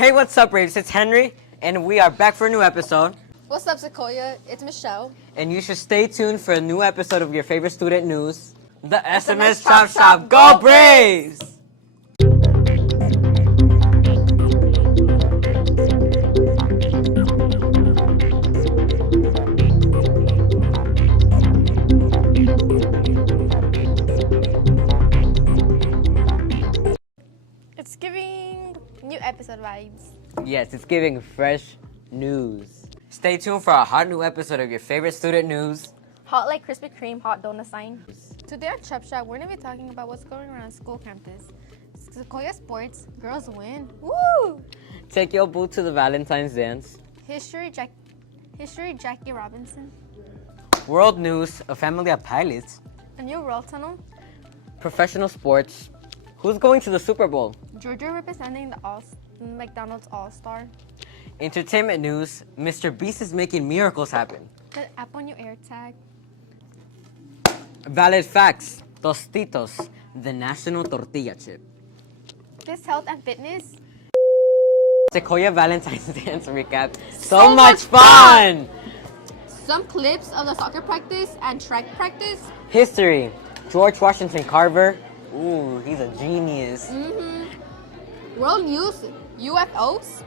Hey, what's up, Braves? It's Henry, and we are back for a new episode. What's up, Sequoia? It's Michelle. And you should stay tuned for a new episode of your favorite student news, the SMS Chop Chop Shop. Go Braves! It's giving new episode vibes. Yes, it's giving fresh news. Stay tuned for a hot new episode of your favorite student news. Hot like Krispy Kreme, hot donut sign. Today on Chop Shop, we're going to be talking about what's going around school campus. Sequoia Sports, girls win. Woo! Take your boo to the Valentine's dance. History, Jackie Robinson. World news, a family of pilots. A new world tunnel. Professional sports. Who's going to the Super Bowl? Georgia representing the McDonald's All-Star. Entertainment news, Mr. Beast is making miracles happen. The Apple new AirTag. Valid facts, Tostitos, the national tortilla chip. This health and fitness. Sequoia Valentine's dance recap. So much fun! Some clips of the soccer practice and track practice. History, George Washington Carver. Ooh, he's a genius. World news, UFOs.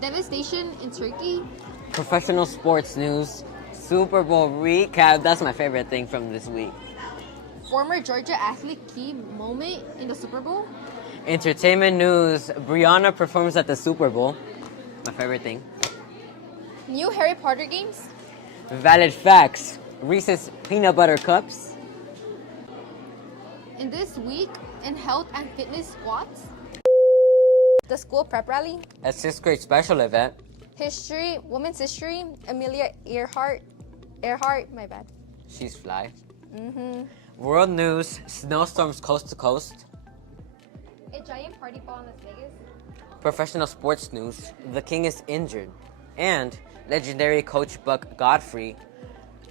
Devastation in Turkey. Professional sports news, Super Bowl recap. That's my favorite thing from this week. Former Georgia athlete key moment in the Super Bowl. Entertainment news, Brianna performs at the Super Bowl. My favorite thing. New Harry Potter games. Valid facts, Reese's peanut butter cups. In this week, in health and fitness squats. The school prep rally. A 6th grade special event. History, women's history. Amelia Earhart, my bad. She's fly. World news, snowstorms coast to coast. A giant party ball in Las Vegas. Professional sports news, the king is injured. And legendary coach Buck Godfrey.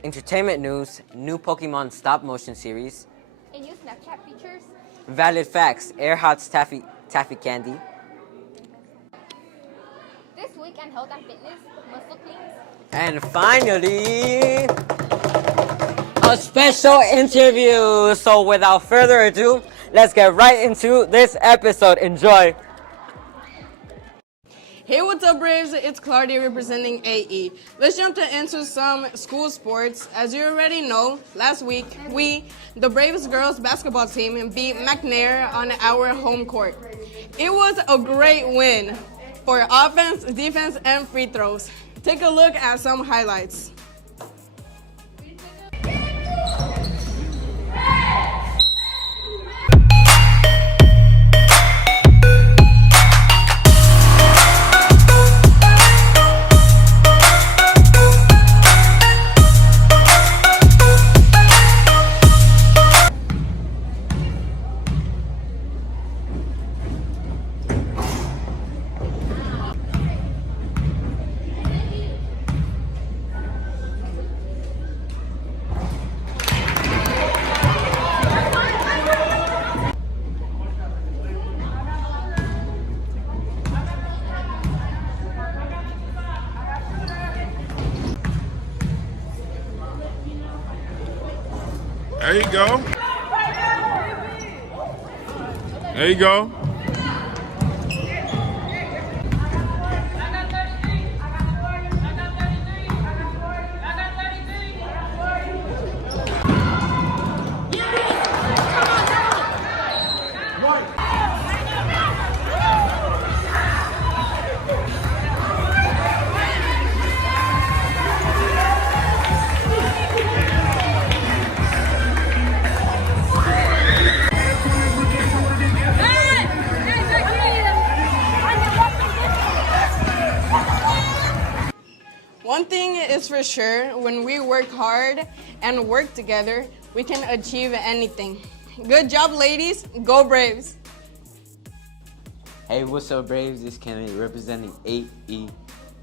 Entertainment news, new Pokemon stop motion series. A new Snapchat features. Valid facts, Air Hot's taffy candy. This week in health and fitness, muscle cleans. And finally, a special interview. So without further ado, let's get right into this episode. Enjoy. Hey, what's up, Braves? It's Claudia representing AE. Let's jump into some school sports. As you already know, last week, we, the Braves girls basketball team, beat McNair on our home court. It was a great win for offense, defense, and free throws. Take a look at some highlights. There you go. There you go. One thing is for sure, when we work hard and work together, we can achieve anything. Good job, ladies. Go Braves. Hey, what's up, Braves? This Kennedy representing 8E.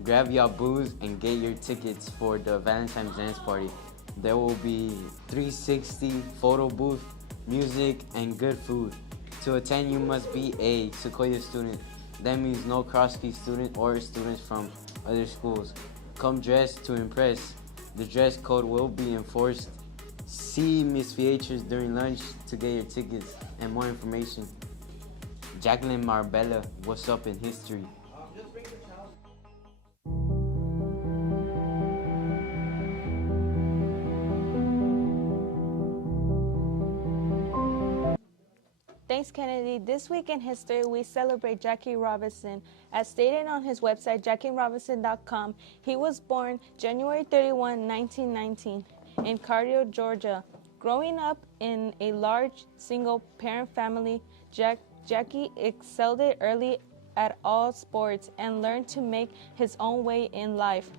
Grab your booze and get your tickets for the Valentine's dance party. There will be 360 photo booth, music, and good food. To attend, you must be a Sequoia student. That means no cross-key student or students from other schools. Come dressed to impress. The dress code will be enforced. See Miss Beatrice during lunch to get your tickets and more information. Jacqueline Marbella, what's up in history? Thanks, Kennedy. This week in history, we celebrate Jackie Robinson. As stated on his website, JackieRobinson.com, he was born January 31, 1919, in Cartier, Georgia. Growing up in a large single-parent family, Jackie excelled early at all sports and learned to make his own way in life.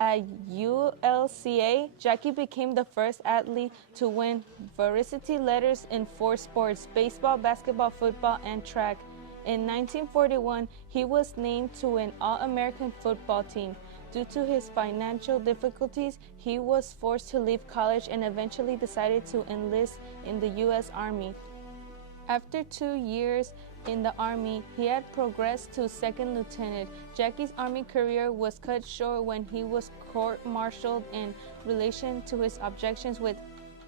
At ULCA, Jackie became the first athlete to win varsity letters in 4 sports: baseball, basketball, football, and track. In 1941, he was named to an All-American football team. Due to his financial difficulties, he was forced to leave college and eventually decided to enlist in the U.S. Army. After 2 years in the Army, he had progressed to second lieutenant. Jackie's Army career was cut short when he was court-martialed in relation to his objections with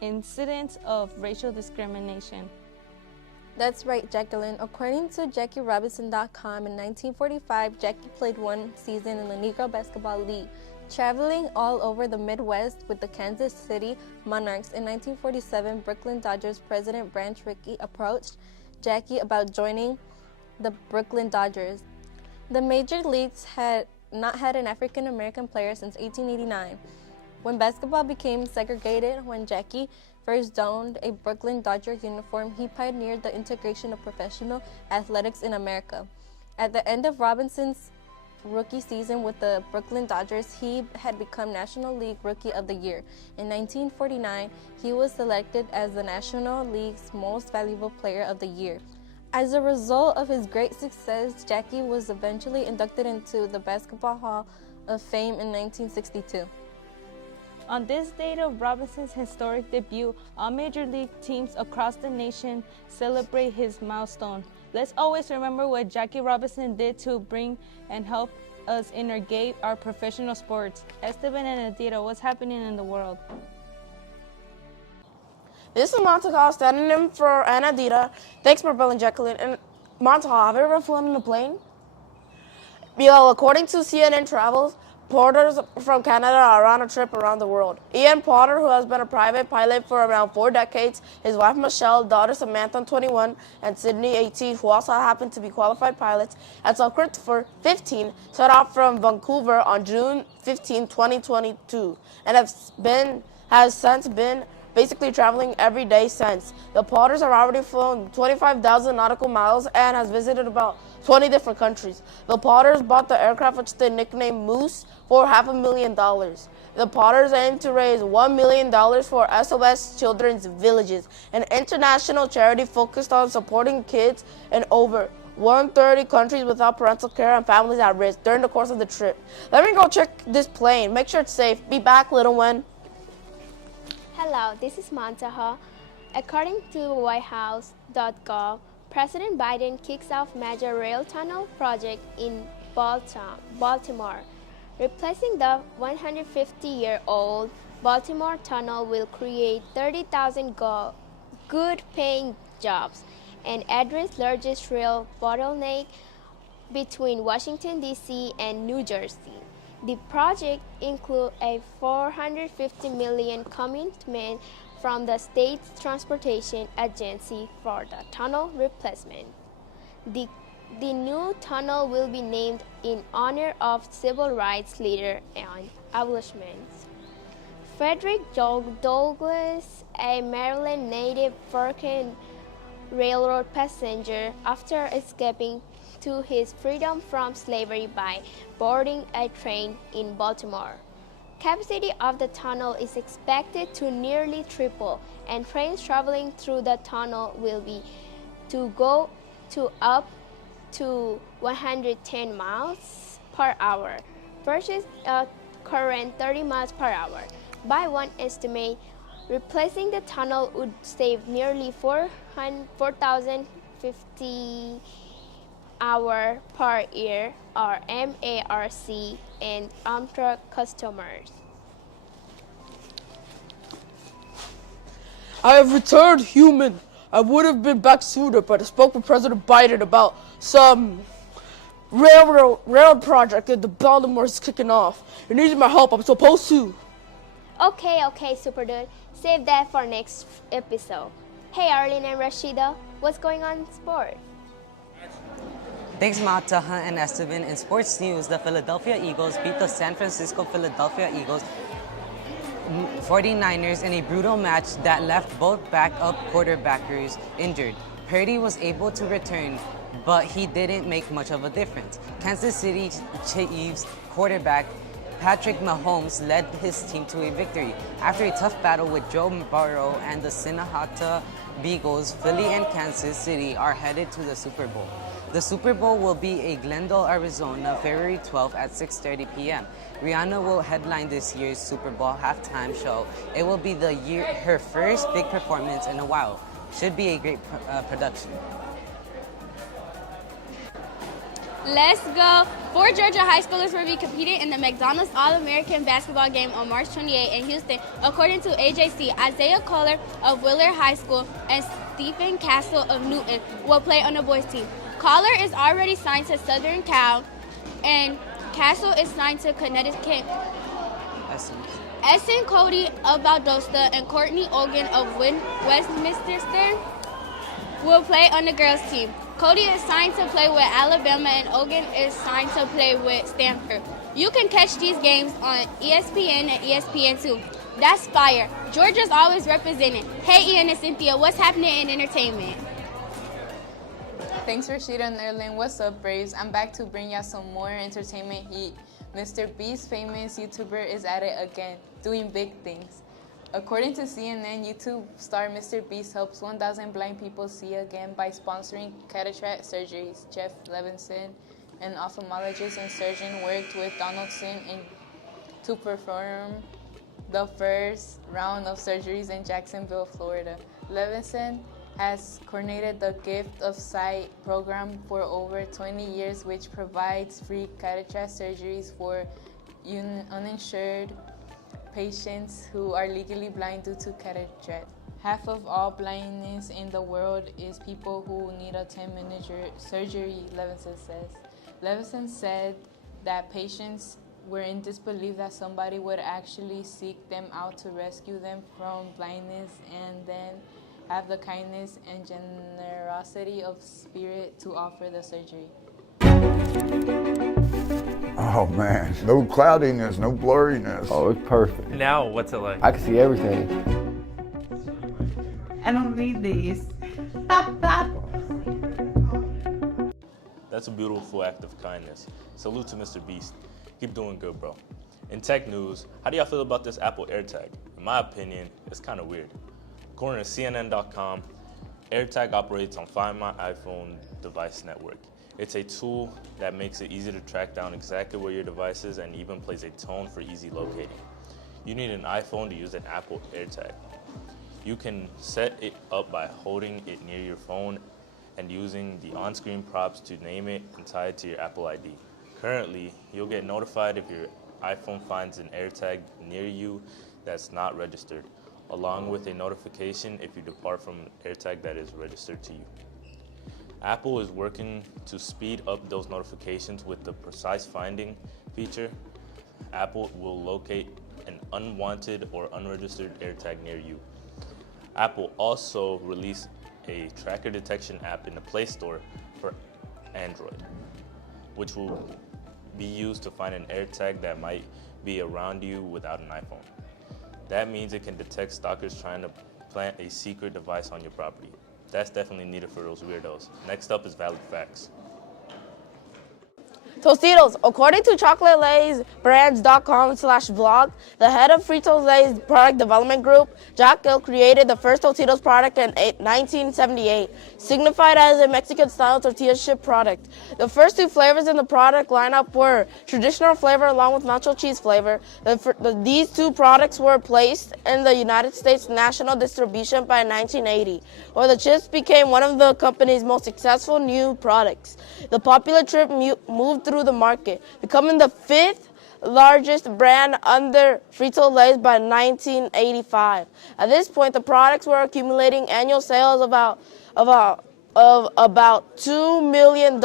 incidents of racial discrimination. That's right, Jacqueline. According to JackieRobinson.com, in 1945, Jackie played 1 season in the Negro Basketball League, traveling all over the Midwest with the Kansas City Monarchs. In 1947, Brooklyn Dodgers president Branch Rickey approached Jackie about joining the Brooklyn Dodgers. The major leagues had not had an African-American player since 1889. When basketball became segregated, when Jackie first donned a Brooklyn Dodgers uniform, he pioneered the integration of professional athletics in America. At the end of Robinson's rookie season with the Brooklyn Dodgers, he had become National League Rookie of the Year. In 1949, he was selected as the National League's Most Valuable Player of the Year. As a result of his great success, Jackie was eventually inducted into the Basketball Hall of Fame in 1962. On this date of Robinson's historic debut, all major league teams across the nation celebrate his milestone. Let's always remember what Jackie Robinson did to bring and help us integrate our professional sports. Esteban and Adira, what's happening in the world? This is Montaha standing in for Anadita. Thanks for Bill and Jacqueline. And Montaha, have you ever flown in a plane? According to CNN Travels, porters from Canada are on a trip around the world. Ian Potter, who has been a private pilot for around 4 decades, his wife Michelle, daughter Samantha, 21, and Sydney, 18, who also happen to be qualified pilots, and son Christopher, 15, set off from Vancouver on June 15, 2022, and has since been basically traveling every day since. The Potters have already flown 25,000 nautical miles and has visited about 20 different countries. The Potters bought the aircraft, which they nicknamed Moose, for $500,000. The Potters aim to raise $1 million for SOS Children's Villages, an international charity focused on supporting kids in over 130 countries without parental care and families at risk during the course of the trip. Let me go check this plane. Make sure it's safe. Be back, little one. Hello, this is Montaha. According to whitehouse.gov, President Biden kicks off major rail tunnel project in Baltimore. Replacing the 150-year-old Baltimore Tunnel will create 30,000 good-paying jobs and address largest rail bottleneck between Washington, D.C. and New Jersey. The project includes a $450 million commitment from the state's transportation agency for the tunnel replacement. The new tunnel will be named in honor of civil rights leader and abolitionists. Frederick Douglass, a Maryland native, working railroad passenger after escaping to his freedom from slavery by boarding a train in Baltimore. Capacity of the tunnel is expected to nearly triple, and trains traveling through the tunnel will be to go to up to 110 miles per hour versus a current 30 miles per hour. By one estimate, replacing the tunnel would save nearly 4,050 our per year or MARC and Amtrak customers. I have returned human. I would have been back sooner, but I spoke with President Biden about some railroad project that the Baltimore is kicking off. It needs my help. I'm supposed to. Okay, Super Dude. Save that for next episode. Hey, Arlene and Rashida, what's going on in sport? Thanks, Mataha and Esteban. In sports news, the Philadelphia Eagles beat the San Francisco Philadelphia Eagles 49ers in a brutal match that left both backup quarterbackers injured. Purdy was able to return, but he didn't make much of a difference. Kansas City Chiefs quarterback Patrick Mahomes led his team to a victory. After a tough battle with Joe Burrow and the Sinahata Beagles, Philly and Kansas City are headed to the Super Bowl. The Super Bowl will be in Glendale, Arizona, February 12th at 6:30 p.m. Rihanna will headline this year's Super Bowl halftime show. It will be her first big performance in a while. Should be a great production. Let's go. 4 Georgia high schoolers will be competing in the McDonald's All-American basketball game on March 28 in Houston. According to AJC, Isaiah Kohler of Willard High School and Stephen Castle of Newton will play on the boys' team. Kohler is already signed to Southern Cal, and Castle is signed to Connecticut. Essen Cody of Valdosta and Courtney Ogan of Westminster will play on the girls' team. Cody is signed to play with Alabama and Ogan is signed to play with Stanford. You can catch these games on ESPN and ESPN2. That's fire. Georgia's always representing. Hey, Ian and Cynthia, what's happening in entertainment? Thanks, Rashida and Erlin. What's up, Braves? I'm back to bring y'all some more entertainment heat. Mr. Beast, famous YouTuber, is at it again, doing big things. According to CNN, YouTube star Mr. Beast helps 1,000 blind people see again by sponsoring cataract surgeries. Jeff Levinson, an ophthalmologist and surgeon, worked with Donaldson to perform the first round of surgeries in Jacksonville, Florida. Levinson has coordinated the Gift of Sight program for over 20 years, which provides free cataract surgeries for uninsured patients who are legally blind due to cataract. Half of all blindness in the world is people who need a 10-minute surgery, Levinson says. Levinson said that patients were in disbelief that somebody would actually seek them out to rescue them from blindness and then have the kindness and generosity of spirit to offer the surgery. Oh man, no cloudiness, no blurriness. Oh, it's perfect. Now, what's it like? I can see everything. I don't need these. Stop. That's a beautiful act of kindness. Salute to Mr. Beast. Keep doing good, bro. In tech news, how do y'all feel about this Apple AirTag? In my opinion, it's kind of weird. According to CNN.com, AirTag operates on Find My iPhone device network. It's a tool that makes it easy to track down exactly where your device is and even plays a tone for easy locating. You need an iPhone to use an Apple AirTag. You can set it up by holding it near your phone and using the on-screen props to name it and tie it to your Apple ID. Currently, you'll get notified if your iPhone finds an AirTag near you that's not registered, along with a notification if you depart from an AirTag that is registered to you. Apple is working to speed up those notifications with the precise finding feature. Apple will locate an unwanted or unregistered AirTag near you. Apple also released a tracker detection app in the Play Store for Android, which will be used to find an AirTag that might be around you without an iPhone. That means it can detect stalkers trying to plant a secret device on your property. That's definitely needed for those weirdos. Next up is Valid Facts. Tostitos. According to chocolatelaysbrands.com/blog, the head of Frito-Lay's product development group, Jack Gill, created the first Tostitos product in 1978, signified as a Mexican-style tortilla chip product. The first two flavors in the product lineup were traditional flavor along with nacho cheese flavor. These two products were placed in the United States national distribution by 1980, where the chips became one of the company's most successful new products. The popular chip moved through the market, becoming the fifth largest brand under Frito-Lay by 1985. At this point, the products were accumulating annual sales of about $200 million.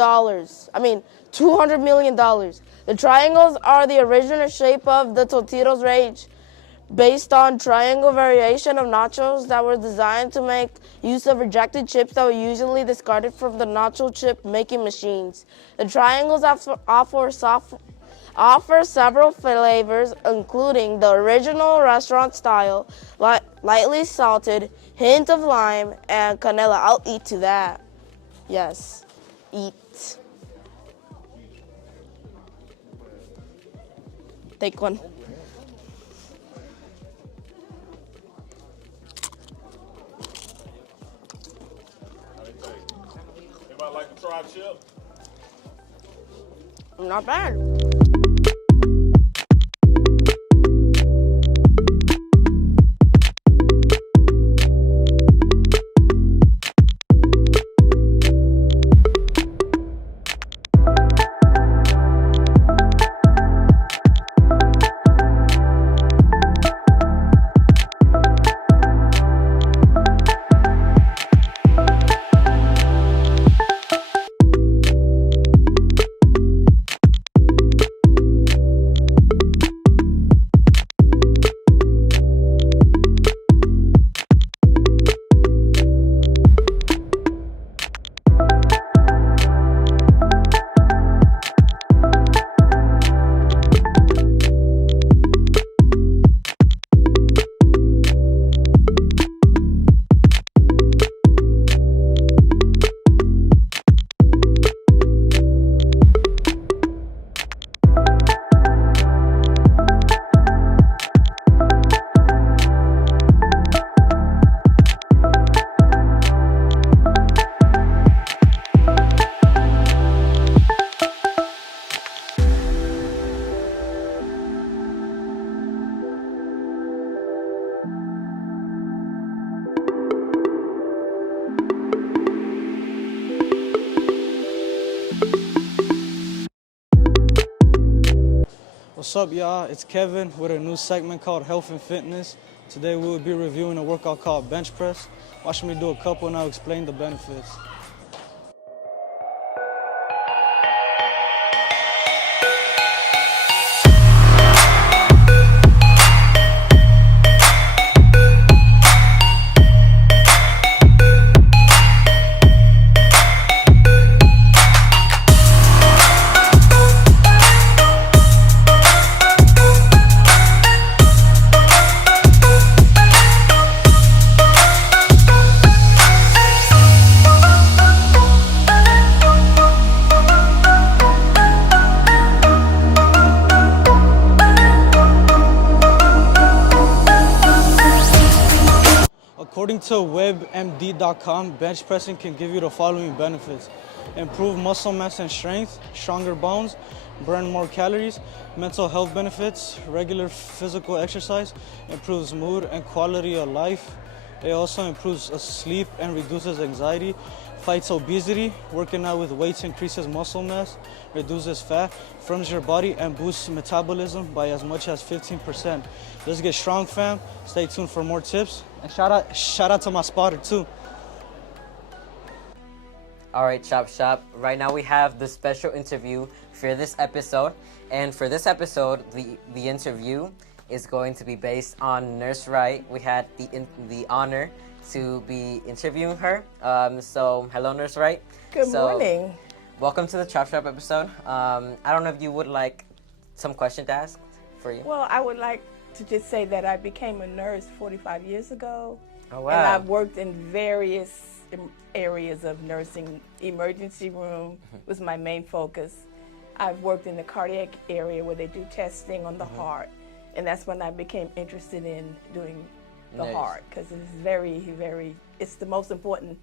The triangles are the original shape of the Tostitos range, based on triangle variation of nachos that were designed to make use of rejected chips that were usually discarded from the nacho chip making machines. The triangles offer several flavors, including the original restaurant style, lightly salted, hint of lime, and canela. I'll eat to that. Yes, eat. Take one. Anybody like to try a chip? Not bad. What's up, y'all? It's Kevin with a new segment called Health and Fitness. Today we will be reviewing a workout called bench press. Watch me do a couple and I'll explain the benefits. According to WebMD.com, bench pressing can give you the following benefits: improve muscle mass and strength, stronger bones, burn more calories, mental health benefits, regular physical exercise, improves mood and quality of life. It also improves sleep and reduces anxiety, fights obesity. Working out with weights increases muscle mass, reduces fat, firms your body, and boosts metabolism by as much as 15%. Let's get strong, fam. Stay tuned for more tips. And shout out to my spotter, too. All right, Shop. Right now we have the special interview for this episode. And for this episode, the interview is going to be based on Nurse Wright. We had the honor to be interviewing her. So hello, Nurse Wright. Good morning. Welcome to the Chop Shop episode. I don't know if you would like some question to ask for you. Well, I would like to just say that I became a nurse 45 years ago. Oh, wow. And I've worked in various areas of nursing. Emergency room was my main focus. I've worked in the cardiac area where they do testing on the heart, and that's when I became interested in doing the heart, because it's it's the most important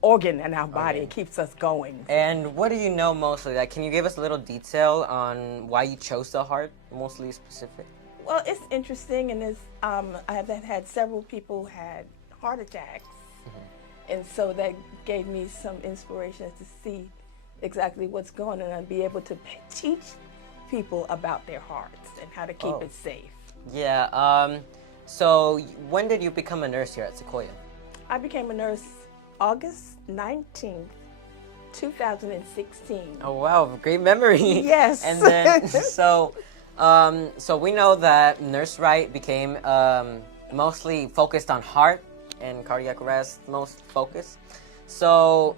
organ in our body. It keeps us going. And what do you know mostly? Like, can you give us a little detail on why you chose the heart, mostly specific? Well, it's interesting, and I have had several people had heart attacks, and so that gave me some inspiration to see exactly what's going on and be able to teach people about their hearts and how to keep it safe. Yeah. So when did you become a nurse here at Sequoia? I became a nurse August 19th, 2016. Oh wow, great memory. Yes. And then so we know that Nurse Wright became mostly focused on heart and cardiac arrest, most focus. So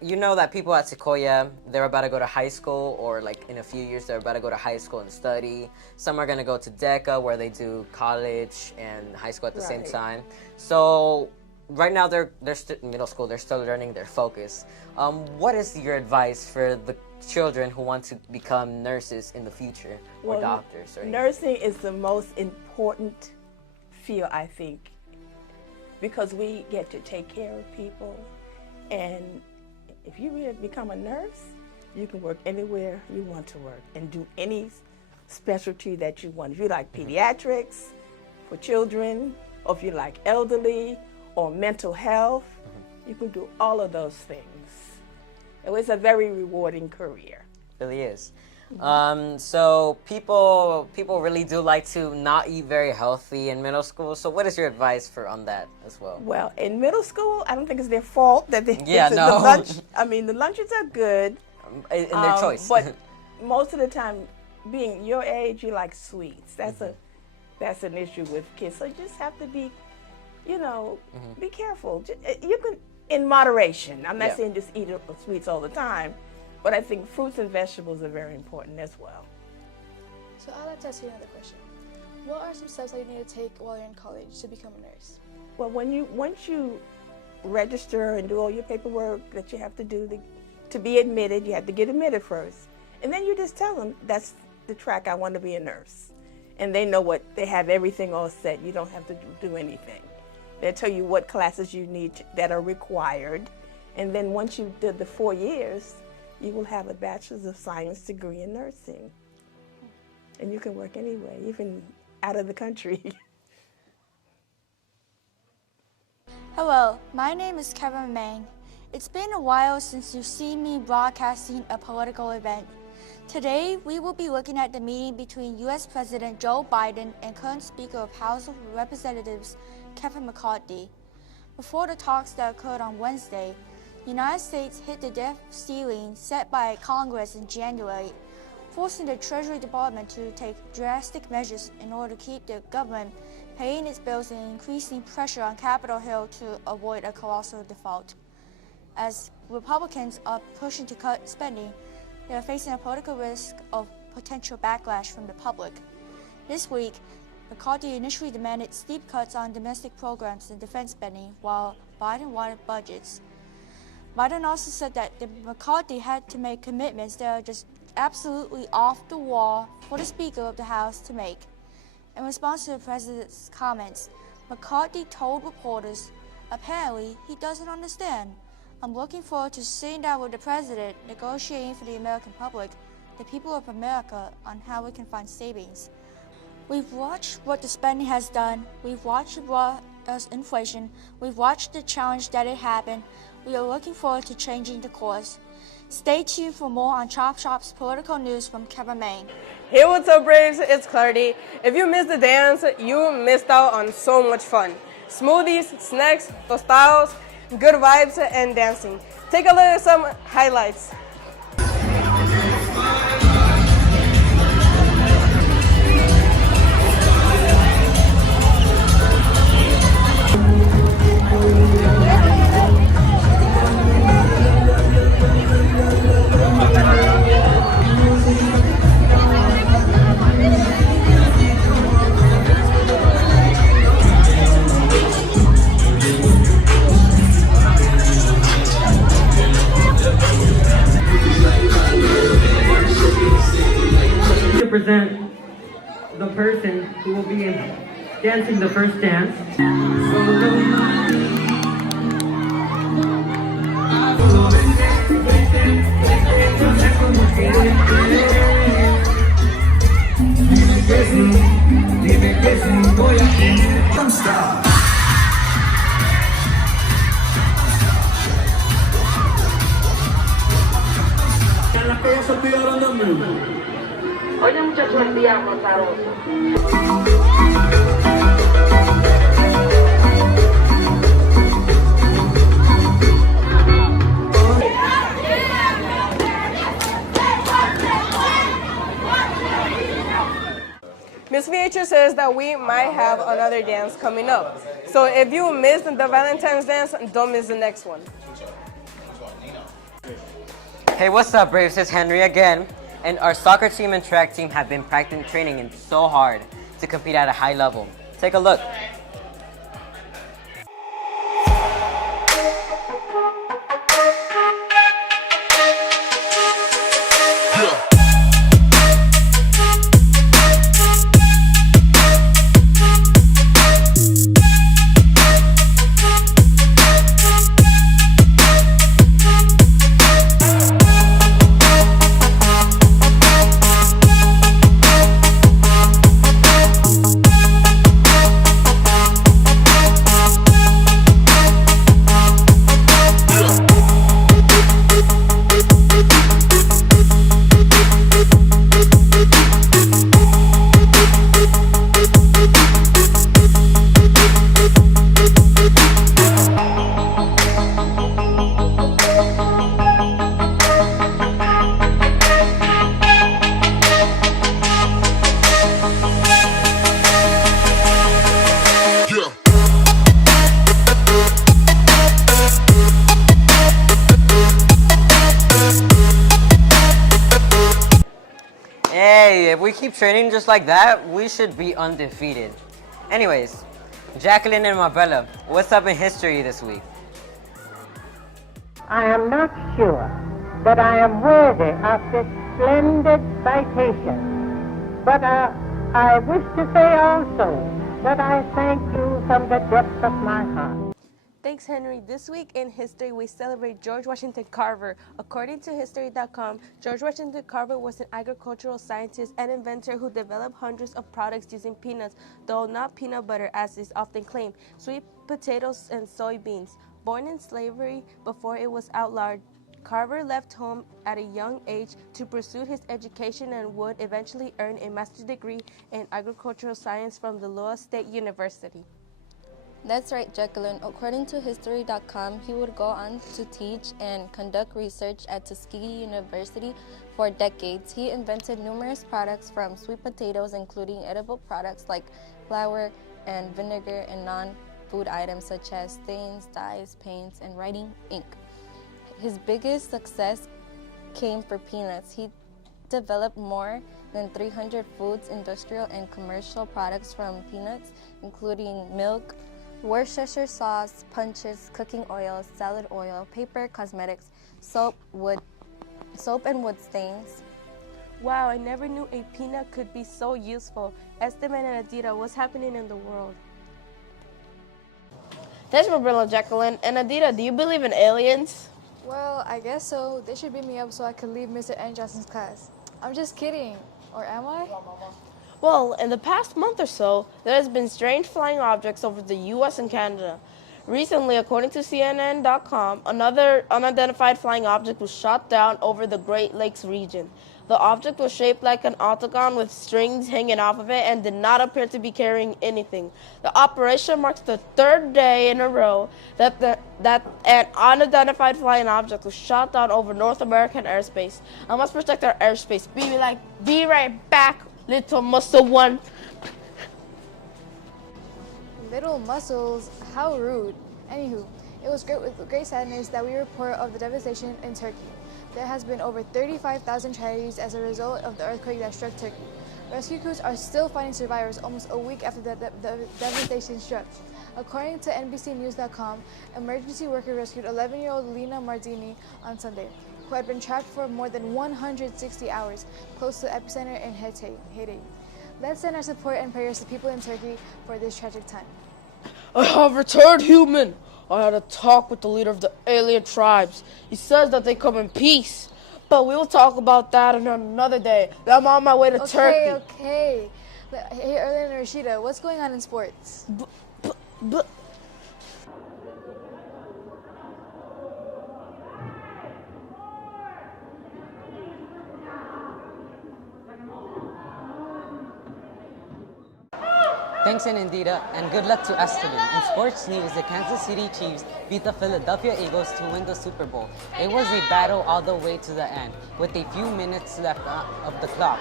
you know that people at Sequoia, they're about to go to high school, or like in a few years they're about to go to high school and study. Some are going to go to DECA, where they do college and high school at the same time. So right now they're middle school, they're still learning their focus. What is your advice for the children who want to become nurses in the future, or doctors? Or nursing is the most important field, I think, because we get to take care of people, and if you really become a nurse, you can work anywhere you want to work and do any specialty that you want. If you like pediatrics for children, or if you like elderly or mental health, you can do all of those things. It's a very rewarding career. It really is. So people really do like to not eat very healthy in middle school. So what is your advice on that as well? Well, in middle school, I don't think it's their fault that they the lunch. I mean, the lunches are good. In their choice. But most of the time, being your age, you like sweets. That's an issue with kids. So you just have to be, be careful. You can, in moderation. I'm not saying just eat sweets all the time. But I think fruits and vegetables are very important as well. So I'd like to ask you another question. What are some steps that you need to take while you're in college to become a nurse? Well, once you register and do all your paperwork that you have to do to be admitted, you have to get admitted first. And then you just tell them, that's the track, I want to be a nurse. And they know they have everything all set. You don't have to do anything. They'll tell you what classes you need that are required. And then once you did the 4 years, you will have a Bachelor's of Science degree in nursing. And you can work anywhere, even out of the country. Hello, my name is Kevin Mang. It's been a while since you've seen me broadcasting a political event. Today, we will be looking at the meeting between U.S. President Joe Biden and current Speaker of House of Representatives, Kevin McCarthy. Before the talks that occurred on Wednesday, the United States hit the debt ceiling set by Congress in January, forcing the Treasury Department to take drastic measures in order to keep the government paying its bills and increasing pressure on Capitol Hill to avoid a colossal default. As Republicans are pushing to cut spending, they are facing a political risk of potential backlash from the public. This week, McCarthy initially demanded steep cuts on domestic programs and defense spending, while Biden wanted budgets. Biden also said that McCarthy had to make commitments that are just absolutely off the wall for the Speaker of the House to make. In response to the President's comments, McCarthy told reporters, apparently he doesn't understand. I'm looking forward to sitting down with the President, negotiating for the American public, the people of America, on how we can find savings. We've watched what the spending has done. We've watched it brought us inflation. We've watched the challenge that it happened. We are looking forward to changing the course. Stay tuned for more on Chop Shop's political news from Kevin Main. Hey, what's up, Braves? It's Clardy. If you missed the dance, you missed out on so much fun. Smoothies, snacks, tostados, good vibes, and dancing. Take a look at some highlights. begin dancing the first dance. Oye muchacho, el diablo azaroso. Miss VH says that we might have another dance coming up. So if you missed the Valentine's dance, don't miss the next one. Hey, what's up, Braves? It's Henry again. And our soccer team and track team have been practicing training and so hard to compete at a high level. Take a look. Hey, if we keep training just like that, we should be undefeated. Anyways, Jacqueline and Marbella, what's up in history this week? I am not sure that I am worthy of this splendid citation, but I wish to say also that I thank you from the depths of my heart. Thanks, Henry. This week in history, we celebrate George Washington Carver. According to History.com, George Washington Carver was an agricultural scientist and inventor who developed hundreds of products using peanuts, though not peanut butter as is often claimed, sweet potatoes and soybeans. Born in slavery before it was outlawed, Carver left home at a young age to pursue his education and would eventually earn a master's degree in agricultural science from the Iowa State University. That's right, Jacqueline. According to History.com, he would go on to teach and conduct research at Tuskegee University for decades. He invented numerous products from sweet potatoes, including edible products like flour and vinegar, and non-food items such as stains, dyes, paints, and writing ink. His biggest success came for peanuts. He developed more than 300 foods, industrial, and commercial products from peanuts, including milk, Worcestershire sauce, punches, cooking oil, salad oil, paper, cosmetics, soap and wood stains. Wow, I never knew a peanut could be so useful. Esteban and Adira, what's happening in the world? Thanks, Marbella, Jacqueline. And Adira, do you believe in aliens? Well, I guess so. They should beat me up so I could leave Mr. N. Johnson's class. I'm just kidding. Or am I? Well, in the past month or so, there has been strange flying objects over the U.S. and Canada. Recently, according to CNN.com, another unidentified flying object was shot down over the Great Lakes region. The object was shaped like an octagon with strings hanging off of it and did not appear to be carrying anything. The operation marks the third day in a row that an unidentified flying object was shot down over North American airspace. I must protect our airspace. Be right back, little muscle one. Little muscles, how rude. Anywho, it was with great sadness that we report of the devastation in Turkey. There has been over 35,000 tragedies as a result of the earthquake that struck Turkey. Rescue crews are still finding survivors almost a week after the devastation struck. According to NBCNews.com, emergency workers rescued 11-year-old Lina Mardini on Sunday, who had been trapped for more than 160 hours close to the epicenter in Haiti. Let's send our support and prayers to people in Turkey for this tragic time. I have returned, human. I had a talk with the leader of the alien tribes. He says that they come in peace. But we will talk about that on another day. I'm on my way to Turkey. Okay. Hey, Erlen and Rashida, what's going on in sports? Thanks, Anindita, and good luck to Esteban. In sports news, the Kansas City Chiefs beat the Philadelphia Eagles to win the Super Bowl. It was a battle all the way to the end, with a few minutes left of the clock.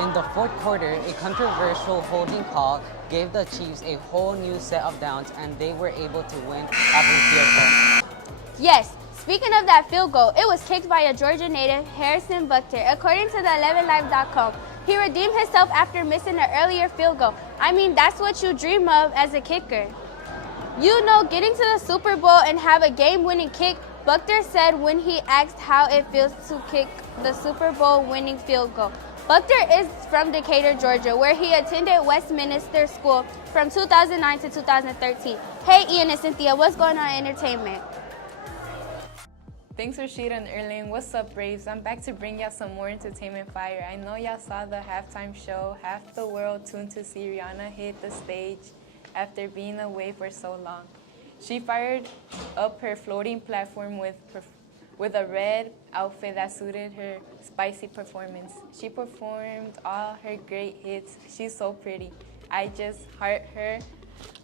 In the fourth quarter, a controversial holding call gave the Chiefs a whole new set of downs, and they were able to win off a field goal. Yes, speaking of that field goal, it was kicked by a Georgia native, Harrison Butker, according to the 11live.com. He redeemed himself after missing an earlier field goal. I mean, that's what you dream of as a kicker. You know, getting to the Super Bowl and have a game-winning kick, Butker said when he asked how it feels to kick the Super Bowl winning field goal. Butker is from Decatur, Georgia, where he attended Westminster School from 2009 to 2013. Hey, Ian and Cynthia, what's going on in entertainment? Thanks Rashida and Erling. What's up, Braves? I'm back to bring y'all some more entertainment fire. I know y'all saw the halftime show. Half the world tuned to see Rihanna hit the stage after being away for so long. She fired up her floating platform with a red outfit that suited her spicy performance. She performed all her great hits. She's so pretty. I just heart her.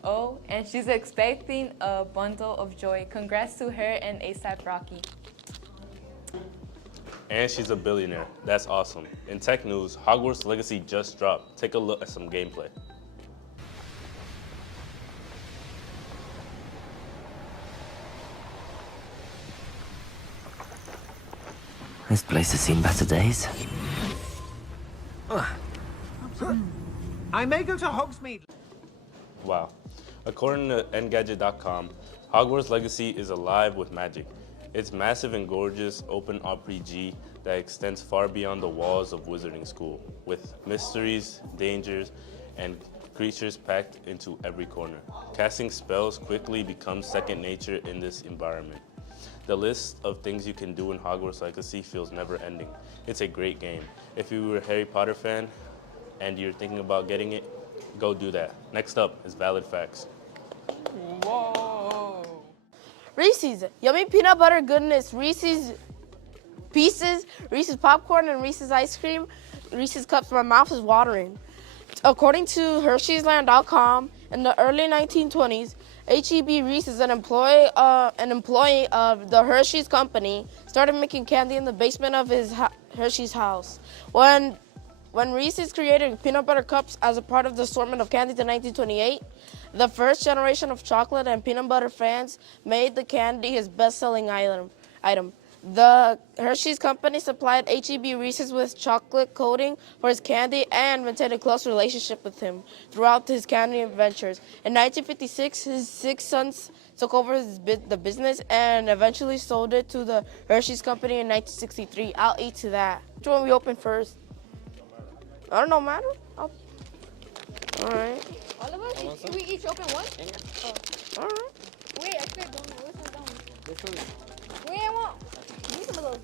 Oh, and she's expecting a bundle of joy. Congrats to her and A$AP Rocky. And she's a billionaire. That's awesome. In tech news, Hogwarts Legacy just dropped. Take a look at some gameplay. This place has seen better days. I may go to Hogsmeade. Wow. According to Engadget.com, Hogwarts Legacy is alive with magic. It's massive and gorgeous open RPG that extends far beyond the walls of Wizarding School, with mysteries, dangers, and creatures packed into every corner. Casting spells quickly becomes second nature in this environment. The list of things you can do in Hogwarts Legacy feels never ending. It's a great game. If you were a Harry Potter fan and you're thinking about getting it, go do that. Next up is Valid Facts. Whoa. Reese's, yummy peanut butter goodness, Reese's Pieces, Reese's popcorn, and Reese's ice cream, Reese's cups. My mouth is watering. According to Hershey'sLand.com, in the early 1920s, H.E.B. Reese's, an employee of the Hershey's company, started making candy in the basement of his Hershey's house. When Reese's created peanut butter cups as a part of the assortment of candies in 1928, the first generation of chocolate and peanut butter fans made the candy his best-selling item. The Hershey's company supplied H.E.B. Reese's with chocolate coating for his candy and maintained a close relationship with him throughout his candy adventures. In 1956, his 6 sons took over the business and eventually sold it to the Hershey's company in 1963. I'll eat to that. Which one we open first? I don't know, matter. All right. All of us? We each open one? Oh. All right. Wait, I still don't know. What's that one? This one. Wait, I want. Give me some of those.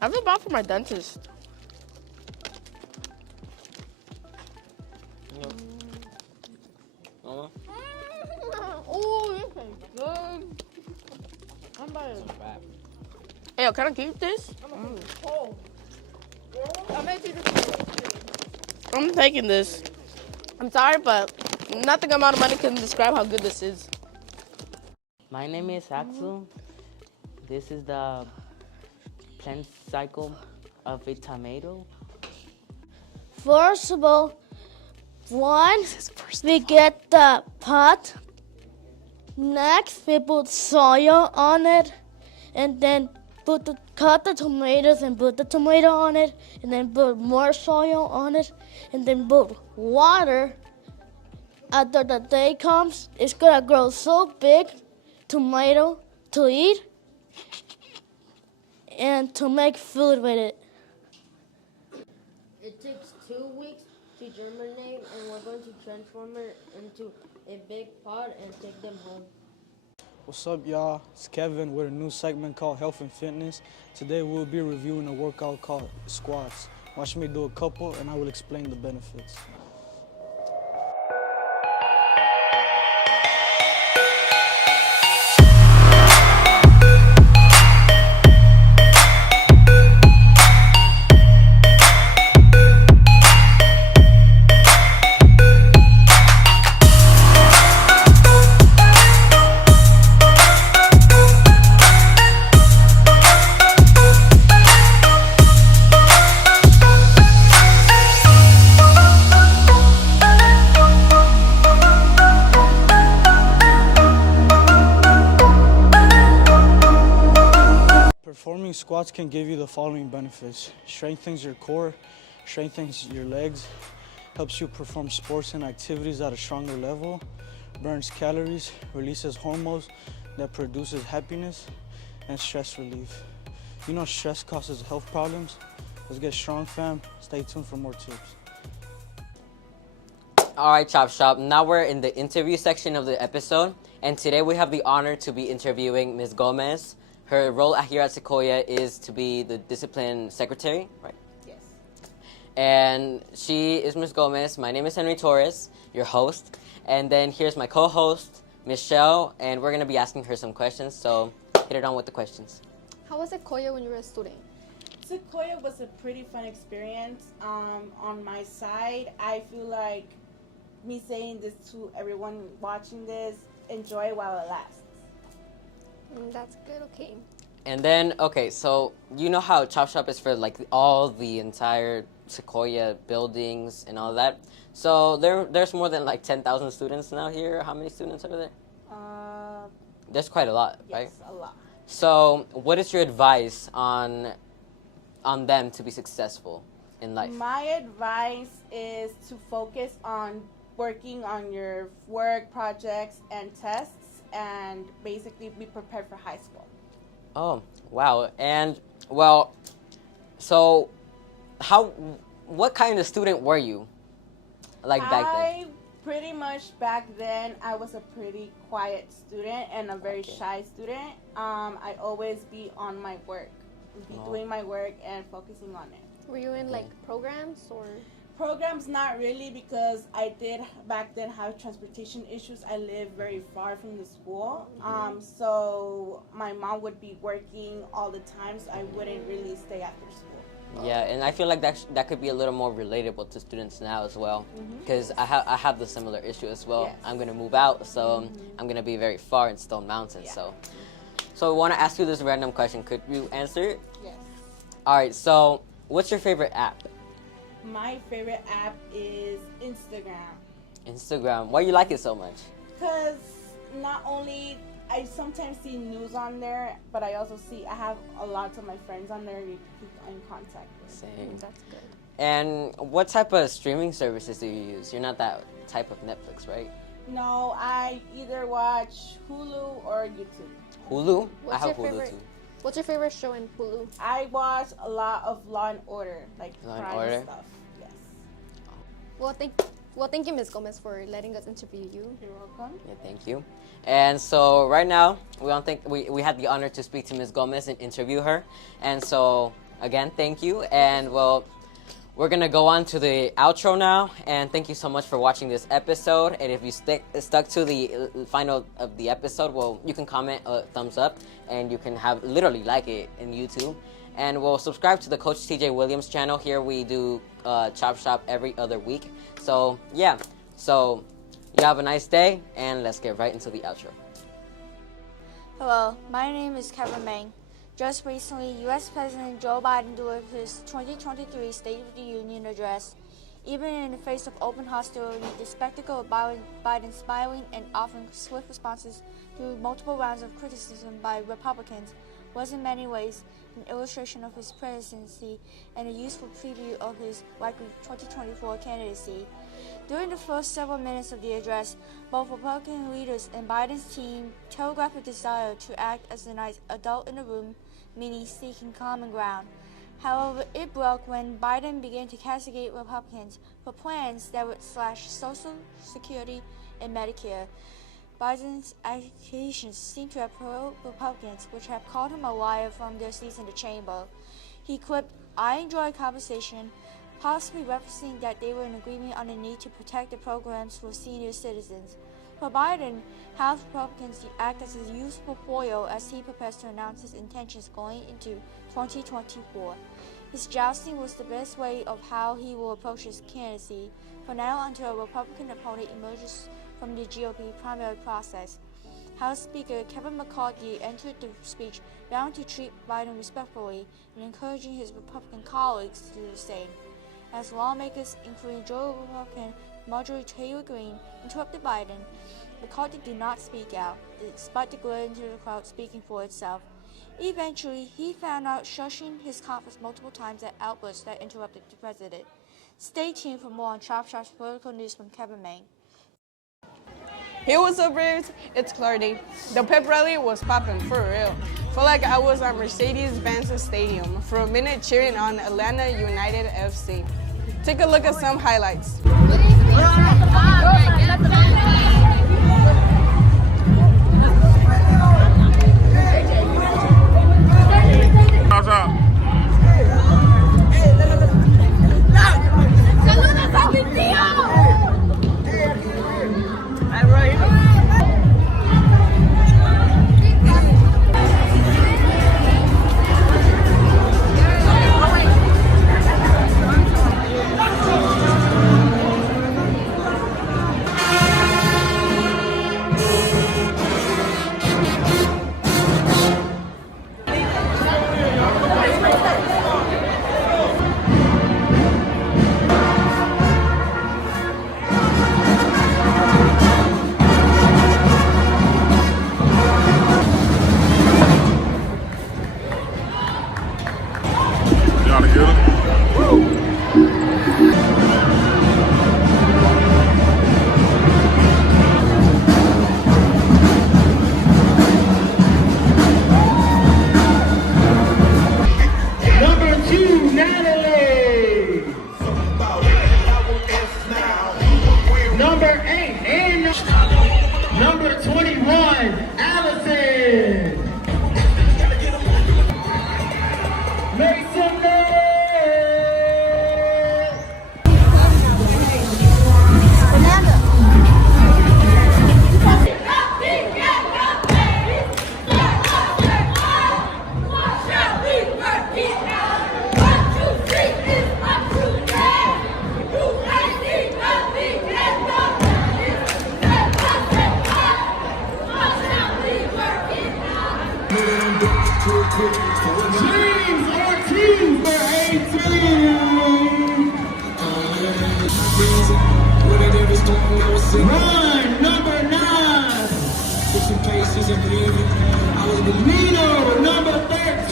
I feel bad for my dentist. Oh, this tastes good. I'm about to. Hey, can I keep this? Oh. I'm gonna do this. I'm taking this. I'm sorry, but nothing amount of money can describe how good this is. My name is Axel. This is the plant cycle of a tomato. First of all, we get the pot. Next, we put soil on it, and then cut the tomatoes and put the tomato on it, and then put more soil on it, and then put water. After the day comes, it's gonna grow so big, tomato to eat, and to make food with it. It takes 2 weeks to germinate, and we're going to transform it into a big pod and take them home. What's up, y'all? It's Kevin with a new segment called Health and Fitness. Today we'll be reviewing a workout called squats. Watch me do a couple and I will explain the benefits. Performing squats can give you the following benefits. Strengthens your core, strengthens your legs, helps you perform sports and activities at a stronger level, burns calories, releases hormones that produces happiness, and stress relief. You know stress causes health problems. Let's get strong, fam. Stay tuned for more tips. All right, Chop Shop. Now we're in the interview section of the episode, and today we have the honor to be interviewing Ms. Gomez. Her role here at Sequoia is to be the discipline secretary, right? Yes. And she is Ms. Gomez. My name is Henry Torres, your host. And then here's my co-host, Michelle, and we're going to be asking her some questions, so hit it on with the questions. How was Sequoia when you were a student? Sequoia was a pretty fun experience. On my side, I feel like me saying this to everyone watching this, enjoy it while it lasts. That's good, okay. And then, okay, so you know how Chop Shop is for like all the entire Sequoia buildings and all that. So there's more than like 10,000 students now here. How many students are there? There's quite a lot, right? Yes, a lot. So what is your advice on them to be successful in life? My advice is to focus on working on your work, projects, and tests, and basically be prepared for high school. Oh, wow. And, well, so what kind of student were you, like, back then? Pretty much back then, I was a pretty quiet student and a very shy student. I always be on my work, doing my work and focusing on it. Were you in, like, programs or...? Programs, not really, because I did back then have transportation issues. I lived very far from the school, so my mom would be working all the time, so I wouldn't really stay after school. Yeah, and I feel like that could be a little more relatable to students now as well, because I have the similar issue as well. Yes. I'm gonna move out, so I'm gonna be very far in Stone Mountain. Yeah. So I want to ask you this random question. Could you answer it? Yes. All right. So what's your favorite app? My favorite app is Instagram. Instagram. Why you like it so much? Because not only I sometimes see news on there, but I also I have a lot of my friends on there to keep in contact with. Same. That's good. And what type of streaming services do you use? You're not that type of Netflix, right? No, I either watch Hulu or YouTube. Hulu? What's I have your Hulu favorite? too. What's your favorite show in Hulu? I watch a lot of Law and Order, like Law and crime Order? stuff. Yes. Well, thank you, Ms. Gomez, for letting us interview you. You're welcome. Yeah, thank you. And so right now, we had the honor to speak to Ms. Gomez and interview her. And so again, thank you. And well, we're gonna go on to the outro now. And thank you so much for watching this episode. And if you stuck to the final of the episode, well, you can comment a thumbs up, and you can have literally like it in YouTube. And we'll subscribe to the Coach TJ Williams channel. Here we do Chop Shop every other week. So yeah, so you have a nice day, and let's get right into the outro. Hello, my name is Kevin Mang. Just recently, U.S. President Joe Biden delivered his 2023 State of the Union address. Even in the face of open hostility, the spectacle of Biden smiling and offering swift responses to multiple rounds of criticism by Republicans was in many ways an illustration of his presidency and a useful preview of his likely 2024 candidacy. During the first several minutes of the address, both Republican leaders and Biden's team telegraphed a desire to act as the nice adult in the room, meaning seeking common ground. However, it broke when Biden began to castigate Republicans for plans that would slash Social Security and Medicare. Biden's accusations seem to have provoked Republicans, which have called him a liar from their seats in the chamber. He quipped, "I enjoy conversation," possibly referencing that they were in agreement on the need to protect the programs for senior citizens. For Biden, House Republicans act as a useful foil as he prepares to announce his intentions going into 2024. His jousting was the best way of how he will approach his candidacy, from now until a Republican opponent emerges from the GOP primary process. House Speaker Kevin McCarthy entered the speech bound to treat Biden respectfully and encouraging his Republican colleagues to do the same. As lawmakers, including Georgia Republican Marjorie Taylor Greene, interrupted Biden, McCarthy did not speak out, despite the glare into the crowd speaking for itself. Eventually, he found out shushing his conference multiple times at outbursts that interrupted the president. Stay tuned for more on Chop Shop's political news from Kevin Main. Hey, what's up, Braves? It's Clardy. The pep rally was popping for real. Felt like I was at Mercedes-Benz Stadium for a minute cheering on Atlanta United FC. Take a look at some highlights. Run, number 9. With some patience and believing. I was with Nino, number 13.